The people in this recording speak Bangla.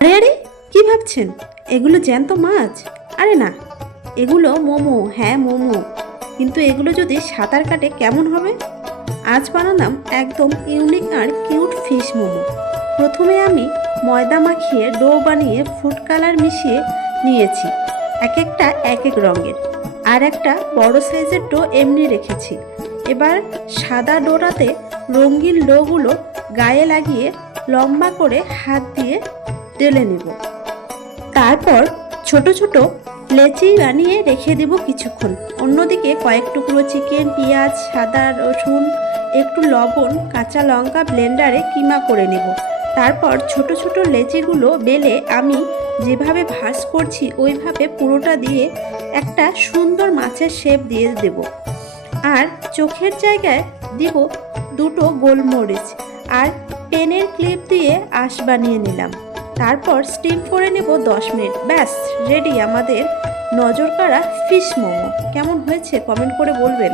আরে আরে, কি ভাবছেন? এগুলো জ্যান্ত মাছ? আরে না, এগুলো মোমো। হ্যাঁ, মোমো। কিন্তু এগুলো যদি সাঁতার কাটে কেমন হবে? আজ বানালাম একদম ইউনিক আর কিউট ফিশ মোমো। প্রথমে আমি ময়দা মাখিয়ে ডো বানিয়ে ফুড কালার মিশিয়ে নিয়েছি, এক একটা এক এক রঙের। আর একটা বড় সাইজের ডো এমনি রেখেছি। এবার সাদা ডোটাতে রঙিন ডোগুলো গায়ে লাগিয়ে লম্বা করে হাত দিয়ে ঢেলে নেব। তারপর ছোট ছোট লেচি বানিয়ে রেখে দেব কিছুক্ষণ। অন্যদিকে কয়েক টুকরো চিকেন, পেঁয়াজ, সাদা রসুন, একটু লবণ, কাঁচা লঙ্কা ব্লেন্ডারে কিমা করে নেব। তারপর ছোট ছোট লেচিগুলো বেলে আমি যেভাবে ভাঁজ করছি ওইভাবে পুরোটা দিয়ে একটা সুন্দর মাছের শেপ দিয়ে দেব। আর চোখের জায়গায় দিব দুটো গোলমরিচ আর পেনের ক্লিপ দিয়ে আঁশ বানিয়ে নিলাম। তারপর স্টিম করে নেব 10 মিনিট। ব্যাস রেডি আমাদের নজর কাড়া ফিশ মোমো। কেমন হয়েছে কমেন্ট করে বলবেন।